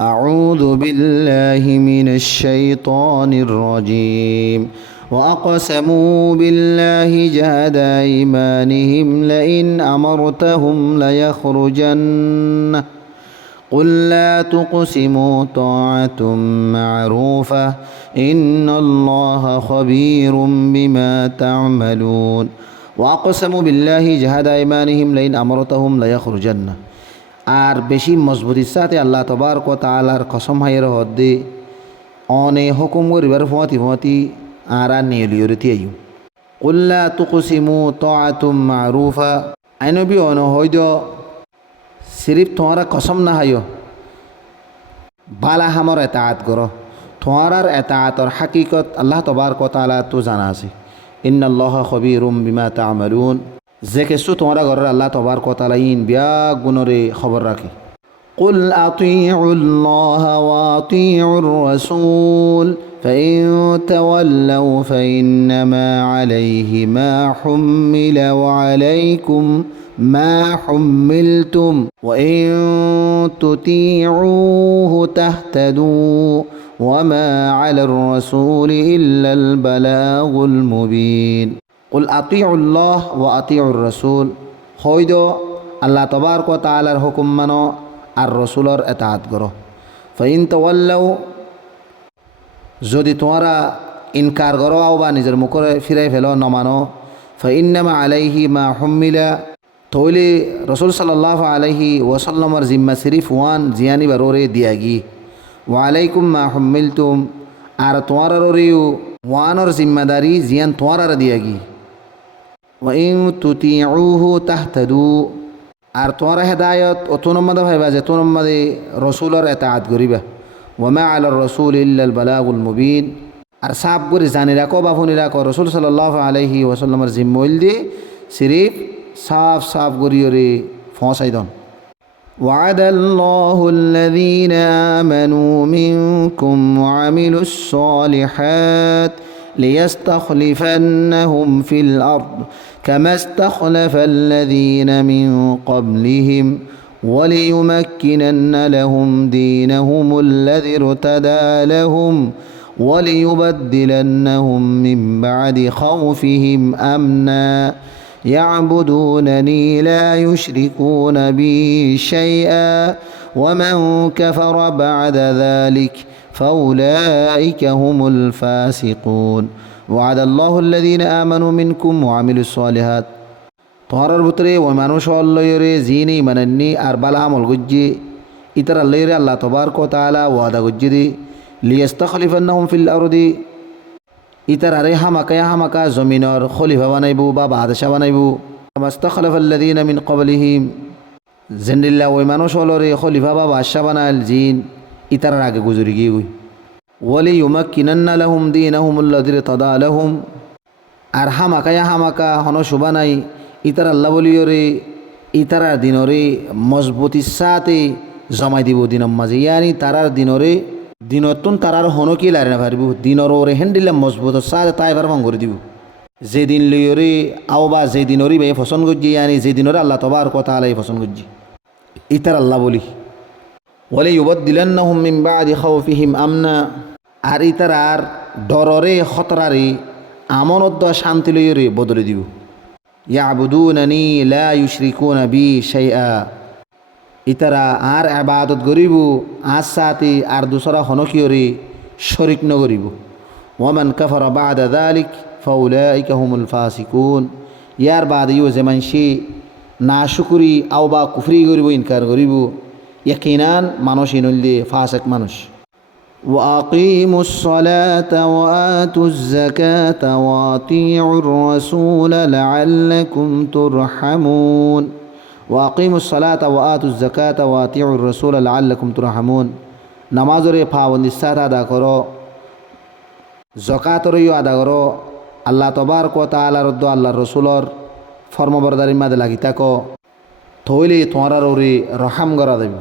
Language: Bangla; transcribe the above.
أعوذ بالله من الشيطان الرجيم وأقسموا بالله جهد أيمانهم لئن أمرتهم ليخرجن قل لا تقسموا طاعة معروفة إن الله خبير بما تعملون وأقسموا بالله جهد أيمانهم لئن أمرتهم ليخرجن আর বেশি মজবুতির সাথে আল্লাহ তবারক ওয়া তাআলার কসম হাইয়ের হদ্দে অনে হুকুম করিবার ফতি আর নিয়লিয়রিতি আইউ কুল্লা তুকসিমু তাআতুম মারুফা আইনবি অন হইদ সিরিফ তোমারা কসম না হাইও বালা হামর এতাআত করো তোমার এতাআতর হাকিকত আল্লাহ তবারক ওয়া তাআলা তো জানা আছে ইন্নাল্লাহা খবীরুম বিমা তা'মালুন যে কিছু তোমরা ঘরের আল্লাহ তবারক ওয়া তাআলা ইন বিয়া গুণরে খবর রাখে কুল আতিউল্লাহ ওয়া আতিউর রাসূল ফাইন তাওয়াল্লাউ ফাইন্নামা আলাইহি মা হুম্মিলা ওয়া আলাইকুম মা হুম্মিলতুম ওয়া ইন তুতিউহু তাহতাদু ওয়া মা আলার রাসূলি ইল্লাল বালাগুল মুবিন কুল আতিউল্লাহ ওয়া আতিউর রাসূল হইদ আল্লাহ তবারক ওয়া তাআলার হুকুম মানো আর রসুলর এতাআত করো ফাইন তাওয়াল্লাউ যদি তোমরা ইনকার করো বা নিজের মুখে ফিরাই ফেলো ন মানো ফাইন্নামা আলাইহি মা হুম্মিলা তৈলে রসুল সাল্লাল্লাহু আলাইহি ওয়াসাল্লামর জিম্মা সিরিফ ওয়ান জিয়ানি বারোরে দিয়াগি ওয়া আলাইকুম মা হুম্মিলতুম আর তোমারও ওয়ানর জিম্মাদারি জিয়ান তোমার দিয়াগি ওয়াইন তুতিউহু তাহতাদু আর তোমার হেদায়ত অতুনম্মাদে ভাইবা যে তুনম্মাদে রসুলর এতাআত করিবা ওয়ামা আলার রসুল ইল্লাল বালাগুল মুবিন আর সাফ করে জানি রাখো বা শুনি রাখো রসুল সাল্লাল্লাহু আলাইহি ওয়াসাল্লামের জিম্মইল দিয়ে সিরিফ সাফ সাফ করিয়রে ফসাই দন وعد الله الذين آمنوا منكم وعملوا الصالحات ليستخلفنهم في الأرض كما استخلف الذين من قبلهم وليمكنن لهم دينهم الذي ارتدى لهم وليبدلنهم من بعد خوفهم أمنا يعبدونني لا يشركون بي شيئا ومن كفر بعد ذلك فأولئك هم الفاسقون وعد الله الذين آمنوا منكم وعملوا الصالحات তোহার ভিতরে ওই মানুষ আল্লাহরে জিনি মাননি আর বালা আমল গুজ্জি ইতার আল্লাহরে আল্লাহ তবারক ওয়া তাআলা ওয়াদা গুজ্জি দি লিয়াস্তাখলিফান্নাহুম ফিল আরদি ইতার আরে হামাকা জমিনর খলিফা বানাইবু বা বাদশা বানাইবু মাস্তাখলাফাল্লাযীনা মিন ক্বাবলিহিম জিন্দিল্লাহ ওই মানুষ হলরে খলিফা বা বাদশা বানাইল জিন ইতার আগে গুজরি গিয়ে ওয়ালি ইউমাক্কিনান্না লাহুম দীনাহুমুল্লাযী ইরতাদা লাহুম আর হামাকা হন শুবানাই ইতার আল্লাহ বলিওরে ইতার দিনরে মজবুতির সাথে জমাই দিব দিনম মাঝে ইয়ানি তারার দিনরে দিনতুন তারার হনো কি লারে না পারিব দিনর ওরে হ্যান্ডিলে মজবুত সাথে তাই পারবাং করে দিব যে দিন লইরে আও বা যে দিনরি বে ফসন গজ্জি ইয়ানি যে দিনরে আল্লাহ তবারক ওয়া তাআলা ফসন গজ্জি ইতার আল্লাহ বলি ওয়ালি ইউবাদদিলান্নাহুম মিন বাদি খাউফিহিম আমনা আর ইতারার ডররে খতরারে আমনত শান্তি লইরে বদলে দিব ইয়াবুদুনানি লা ইউশরিকুনা বি শাইআ ইতারা আর ইবাদত করিব আর সাথে আর দুসরা হনকিয়রে শরিক ন করিব ওয়ামান কাফারা বাদা যালিক ফাউলাইকা হুমুল ফাসিকুন ইয়ার বাদ ইউ যে মানসি নাশুকুরি আও বা কুফরি করিব ইনকার করিব ইয়াকিনান মানুষ ইনলদে ফাসিক মানুষ وأقيموا الصلاة وآتوا الزكاة وأطيعوا الرسول لعلكم ترحمون وأقيموا الصلاة وآتوا الزكاة وأطيعوا الرسول لعلكم ترحمون نمازরে পাবন্দি সাথ আদা করো যাকাতরিও আদা করো আল্লাহ তবারক ওয়া তাআলার আল্লাহর রাসূলর ফরমাবরদারির মাঝে লাগি থাকো তইলে তোমার রহম করা দেব